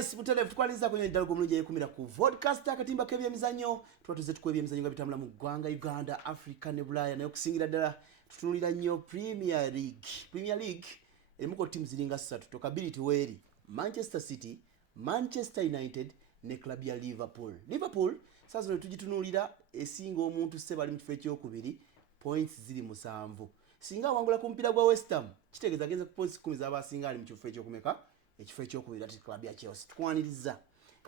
Yes, mutele tukwaliza kwenye ndalo mulungi yekumira ku podcast akatimba k'ebyemizannyo twatuze tukwe ebyemizannyo nga bitambula mu ggwanga Uganda, Africa ne Bulaya naye okusingira ddala tutunulira nnyo Premier League. Premier League erimuko teams ziringa 3 tokability weri Manchester City, Manchester United ne club ya Liverpool. Liverpool sasa zino tugitunulira esinga omuntu seba ali mu kifo ekyokubiri points ziri 7. Singa wangula ku mpira gwa West Ham kitegeeza agenze ku points 10 z'abasinga ali mu kifo ekyokumeka ekifo ekyokubiri ati club ya Chelsea. Tukwaniriza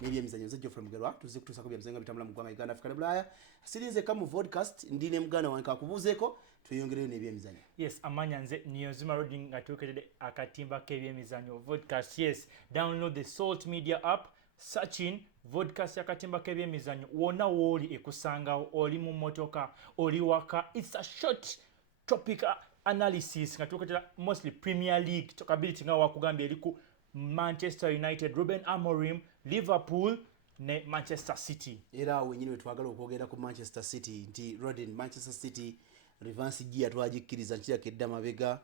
n'ebyemizannyo nze Geoffrey Mugerwa tuze kutuusa ku byemizannyo bitambula mu ggwanga Uganda, Africa ne Bulaya. Series kamu podcast ndine muganda wange kakubuzeeko tweyongereyo n'ebyemizannyo. Yes, amanya nze Niyonzima Road nga tuukedde akatimba k'ebyemizannyo podcast. Yes, download the Salt Media app, search in vodcast akatimba k'ebyemizannyo. Wonna wooli ekusangawo, oli mu motoka, oli waka. It's a short topic analysis nga tuukedde mostly Premier League tokability nga wakugambye eriku Manchester United, Ruben Amorim, Liverpool ne Manchester City. Era wenyini wetwagala okwogera ku Manchester City nti Rodin Manchester City revanse gia twagikkiriza nkira kedda mabega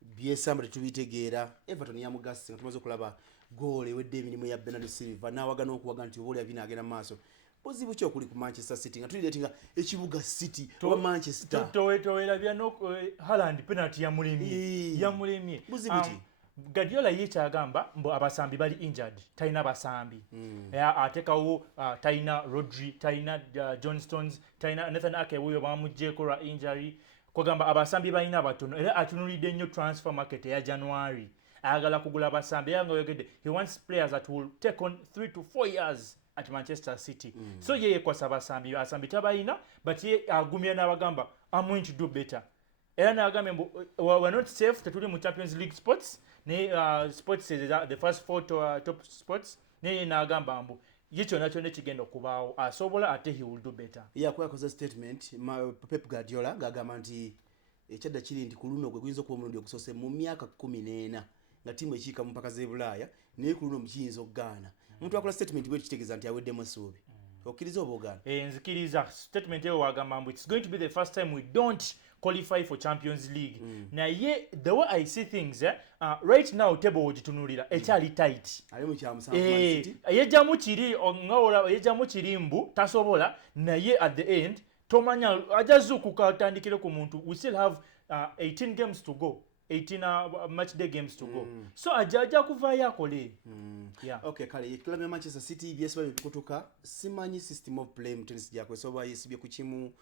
byesamba tubitegeera. Everton yamugasi nga tumaze okulaba goal ewedde emirimu ya Bernardo Silva nawagana okuwaga nti oboolya bina agenda maaso. Buzibu ki okuli ku Manchester City nga tuliretinga ekibuga City oba Manchester towera byano Haaland penalty yamulemye buzibu ki Guardiola yekyagamba mbo abasambi bali injured, taina basambi. Atekawo taina Rodri, taina John Stones, taina Nathan Ake wuyo bamujjeko lwa injury. Kwagamba abasambi balina abatono era atunulidde nnyo transfer market ya January. Ayagala kugula abasambi yanga yogedde he wants players that will take on 3 to 4 years at Manchester City. So yeye kwasa abasambi tabalina, but ye agumya n'abagamba I'm going to do better. Era n'agamba mbo we're not safe tetuli mu Champions League spots. Sports is the first 4 top sports. Ne n'agamba mbo yicho nacho nekigenda okubaawo asobola ate he will do better. Kwa koza statement Pep Guardiola ngagamba nti ekyadda kiri nti kuluno gwe guyinza okuba omulundi okusose mu myaka 14 nga timu ekiika mu mpaka z'e Bulaya naye kuluno mukiyinza okugaana. Omuntu akola statement bwe kitegeeza nti aweddemu essuubi. Okkiriza oba ogaana? Nzikiriza statement eyo wagamba mbo it's going to be the first time we don't qualify for Champions League. Naye the way I see things right now table ogitunulira ekyali tight. Ali mu kyamusanvu Man City. Yejamu kiri ongaola yejamu kirimbu tasobola naye at the end tomanya ajazukuka atandikire ku muntu. We still have 18 games to go. 18 match day games to go. So ajaja kuvaya akole. Yeah. Okay, kale club ya Manchester City byesaba bikutuka simanyi system of play mu tennis yakwe soba yesibye ku kimu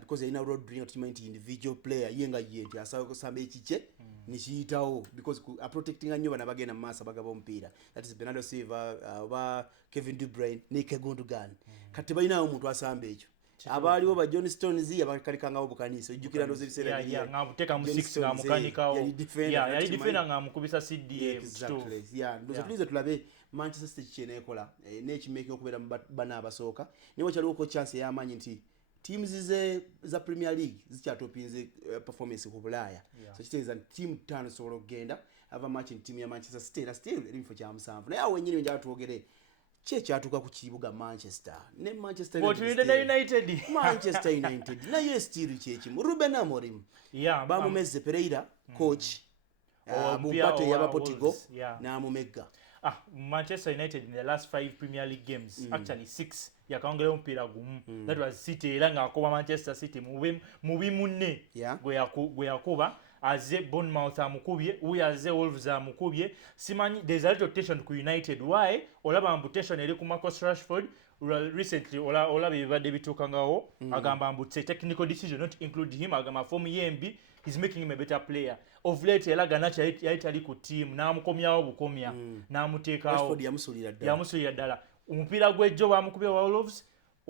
because ina Rodri not mind individual player yenga yenti asawe kusamba ekiche nikiyitawo because protecting anyo bana bagenda massa bagaba ompira that is Bernardo Silva oba Kevin De Bruyne ne Gundogan kati balina omuntu asamba ekyo abaliwo ba John Stones abakalikanga obukanisa ojjukira ndoze bisera ya ngabuteka mu 6 nga mukanikao yali defender nga mukubisa CDM exactly ndoze tulize tulabe Manchester City chene ekola n'ekimeke okubera bana abasooka niwo kyaliwo ko chance yamanyi nti teams za Premier League zikyatopinze performance ku Bulaya. So kitegeeza team 5 sobola okugenda ava match team ya Manchester City na still eri mufo kya musanvu naye awo nyine njala tuogere kyatuka ku kibuga Manchester ne Manchester United Manchester United na yes still kyekimu Ruben Amorim bamumeze Pereira coach Bupate yaba Portugal na mumega Manchester United in the last 5 Premier League games actually 6 yakaongera ompira gumu that was City era nga akoba Manchester City mubi munne gwe yakuba aze Bournemouth amukubye uyaze Wolves amukubye simanyi there's a little tension ku United why olaba ambutation eri ku Marcus Rashford recently olaba bibadde bitukangawo agamba ambutse technical decision not include him agamba form yembi he's making him a better player of late era ganacha yali ku team namukomyawo bukomya namuteekawo Rashford yamusulira ddala umupira gw'ejjo bamukubye wa Wolves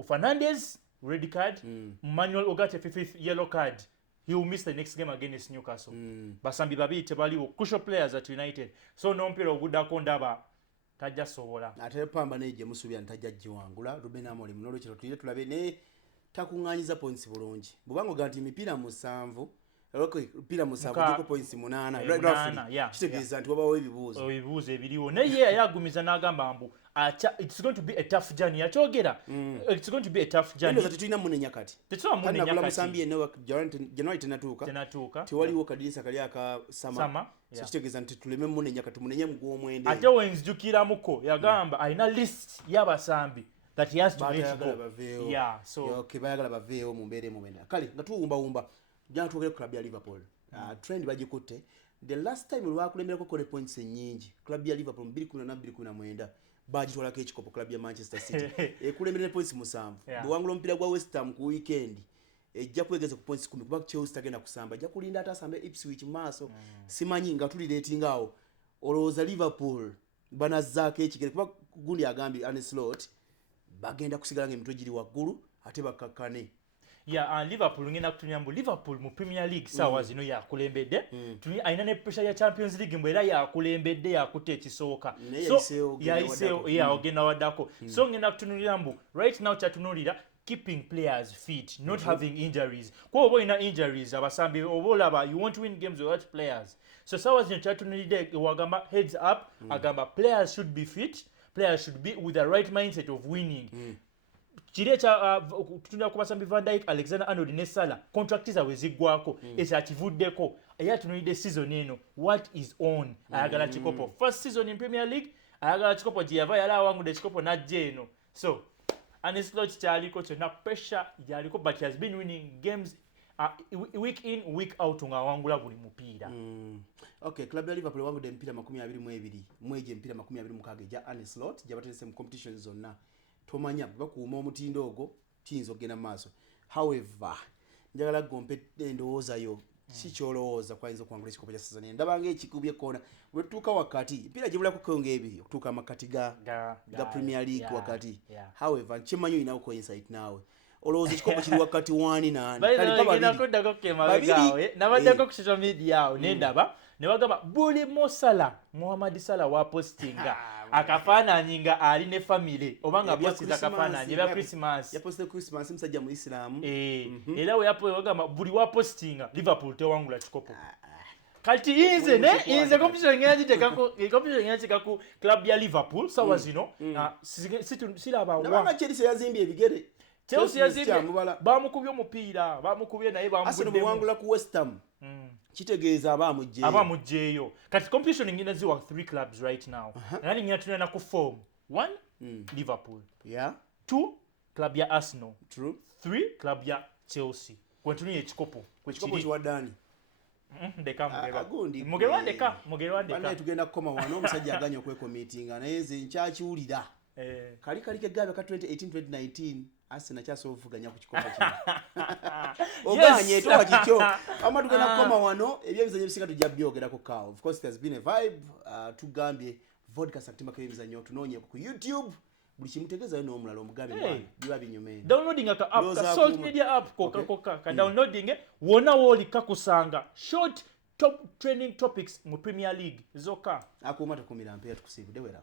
Fernandes red card Manuel Ugarte 5th yellow card. He will miss the next game against Newcastle. Basambi babiri tebaliwo crucial players at United. So nompira ogudako ndaba tajja sobola. Ate pamba neje musubya ntajja jiwangula Ruben Amorim n'olwekyo tulire tulabe ne takunganyiza points bulungi. Bubango ganti mipira musanvu okay pira musanvu jiko points 8 8 kitegeeza nti wabawo ebibuuzo ebiriwo naye yagumiza n'agamba mbu it's going to be a tough journey yakyogera it's going to be a tough journey ndio tulina munenya kati tetuna munenya kati musambi eno January tenatuuka tewaliwo kadirisa kali aka sama so kitegeeza nti tuleme munenya kati munenya mugwo mwende ate wenzijukiramuko yagamba alina list y'abasambi that he has to let go so okay bayagala baveewo mu mbeere mu benda kale nga tuwumba jana tuogere club ya Liverpool trend bagikutte the last time lwakulemberako kole points nyingi club ya Liverpool 2019 bagitwalako ekikopo club ya Manchester City ekulemberera points 7 buwangulo mpira gwa West Ham ku weekend ejja kwegeza ku points 10 kuba Chelsea tagenda kusamba ejja kulinda atasambe Ipswich maaso simanyi nga tuli rating awo olowooza Liverpool banazzaako ekigere kuba gundi agambi Ancelotti bagenda kusigala ng'emitwe giri waggulu ate bakakkane Liverpool ngenda kutumya mbu Liverpool mu Premier League sawa zino yakulembedde tuni aina ne pressure ya Champions League mbu era yakulembedde yakutte ekisooka so yaiseo ogenda waddako so ngenda kutunulira mbu right now kyatunulira keeping players fit not having injuries kwa obo ina injuries abasambi obolaba you want to win games without players so sawa zino kyatunulide wagamba heads up agamba players should be fit players should be with the right mindset of winning kire cha tutunda ku basambi Van Dijk Alexander-Arnold ne Salah contract zaabwe ziggwako ekyativuddeko era tunulide season eno what is on ayagala kikopo first season in Premier League ayagala kikopo gyava yala awangudde kikopo najja eno so Ancelotti kyaliko kyonna pressure yaliko but he has been winning games week in week out nga awangula buli mupiira okay club ya Liverpool wangudde mpira 22 mweje mpira 26 ja Ancelotti jabatese mu competitions zonna tomanya bakuuma omutindo ogwo kiyinza okugenda maaso however njagala gompe endowoozayo si kyolowooza kwayinza okuwangula ekikopo kya season ndabanga ekikubye kona wetuuka wakati mpira gyebulako konga ebiri okutuuka amakati ga Premier League wakati however nkimanyi olinawo coinsight naawe olowooza ekikopo kiri wakati 1 nabaddeko ku social media awo nendaba ne bagamba buli Mosala Mohamed Salah wapostinga akafaananyi nga ali ne family obanga postinga akafaananyi ebya Christmas yapostinga Christmas musajja mu Islam era we yapogamba buli wapostinga Liverpool tewangula kikopo kati inze competition ng'agiteeka ku club ya Liverpool sawa zino siraba nabanga Chelsea yazimbye ebigere Chelsea yazimbye bamukubye omupiira bamukubye naye bamugudde wangula ku West Ham kitegeeza abamugjeeyo kati competition ngina ziwa 3 clubs right now nani ngina tunena ku form 1 Liverpool 2 club ya Arsenal 3 club ya Chelsea kwentunie ekikopo kiwadani mugerwandeka tugenda kukoma wano omusajja aganya okwekomitinga naye nze nkyakiwulira kali keggabe ka 2018-2019 Arsenal kyasobola okuvuganya ku kikopo kino oganye towa kikyo ama tugenda kukoma wano ebyemizanyo ebisinga tujja byogerako kawo of course it has been a vibe tugambye vodka Akatimba k'ebyemizanyo tunoonye ku YouTube buli kimutegezayo n'omulala omugambe biba binyume downloading aka app ka Salt Media app koka ka downloading wona woli kakusanga short top trending topics mu Premier League zoka akuuma tukumira mpeya tukusiibudde wera